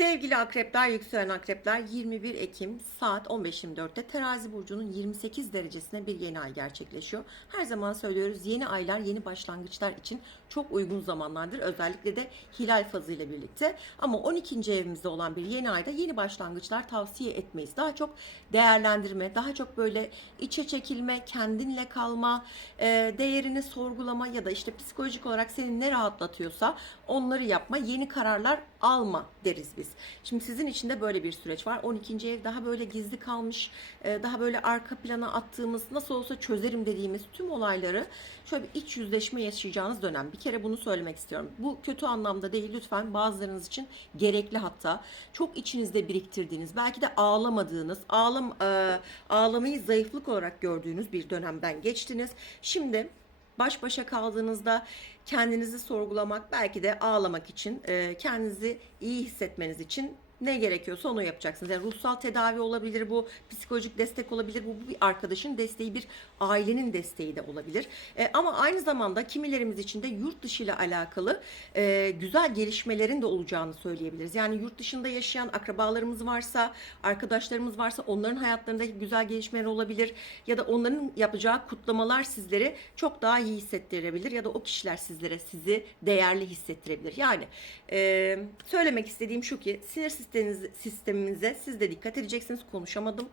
Sevgili akrepler, yükselen akrepler 21 Ekim saat 15.24'te terazi burcunun 28 derecesine bir yeni ay gerçekleşiyor. Her zaman söylüyoruz yeni aylar yeni başlangıçlar için çok uygun zamanlardır. Özellikle de hilal fazıyla birlikte. Ama 12. evimizde olan bir yeni ayda yeni başlangıçlar tavsiye etmeyiz. Daha çok değerlendirme, daha çok böyle içe çekilme, kendinle kalma, e, değerini sorgulama ya da işte psikolojik olarak seni ne rahatlatıyorsa onları yapma, yeni kararlar alma deriz biz. Şimdi sizin için de böyle bir süreç var. 12. ev daha böyle gizli kalmış, e, daha böyle arka plana attığımız, nasıl olsa çözerim dediğimiz tüm olayları şöyle bir iç yüzleşme yaşayacağınız dönem. Bir kere bunu söylemek istiyorum. Bu kötü anlamda değil lütfen bazılarınız için gerekli hatta. Çok içinizde biriktirdiğiniz, belki de ağlamadığınız, ağlam e, ağlamayı zayıflık olarak gördüğünüz bir dönemden geçtiniz. Şimdi baş başa kaldığınızda kendinizi sorgulamak, belki de ağlamak için, e, kendinizi iyi hissetmeniz için ne gerekiyorsa onu yapacaksınız. Yani ruhsal tedavi olabilir bu, psikolojik destek olabilir bu, bu bir arkadaşın desteği, bir ailenin desteği de olabilir. E, ama aynı zamanda kimilerimiz için de yurt dışı ile alakalı e, güzel gelişmelerin de olacağını söyleyebiliriz. Yani yurt dışında yaşayan akrabalarımız varsa, arkadaşlarımız varsa onların hayatlarındaki güzel gelişmeler olabilir ya da onların yapacağı kutlamalar sizleri çok daha iyi hissettirebilir ya da o kişiler sizlere sizi değerli hissettirebilir. Yani e, söylemek istediğim şu ki sinir sisteminiz, sisteminize siz de dikkat edeceksiniz. Konuşamadım.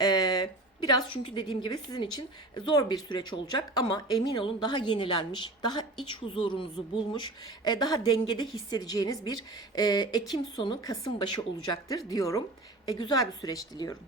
E, Biraz çünkü dediğim gibi sizin için zor bir süreç olacak ama emin olun daha yenilenmiş, daha iç huzurunuzu bulmuş, e, daha dengede hissedeceğiniz bir e, Ekim sonu Kasım başı olacaktır diyorum. E, güzel bir süreç diliyorum.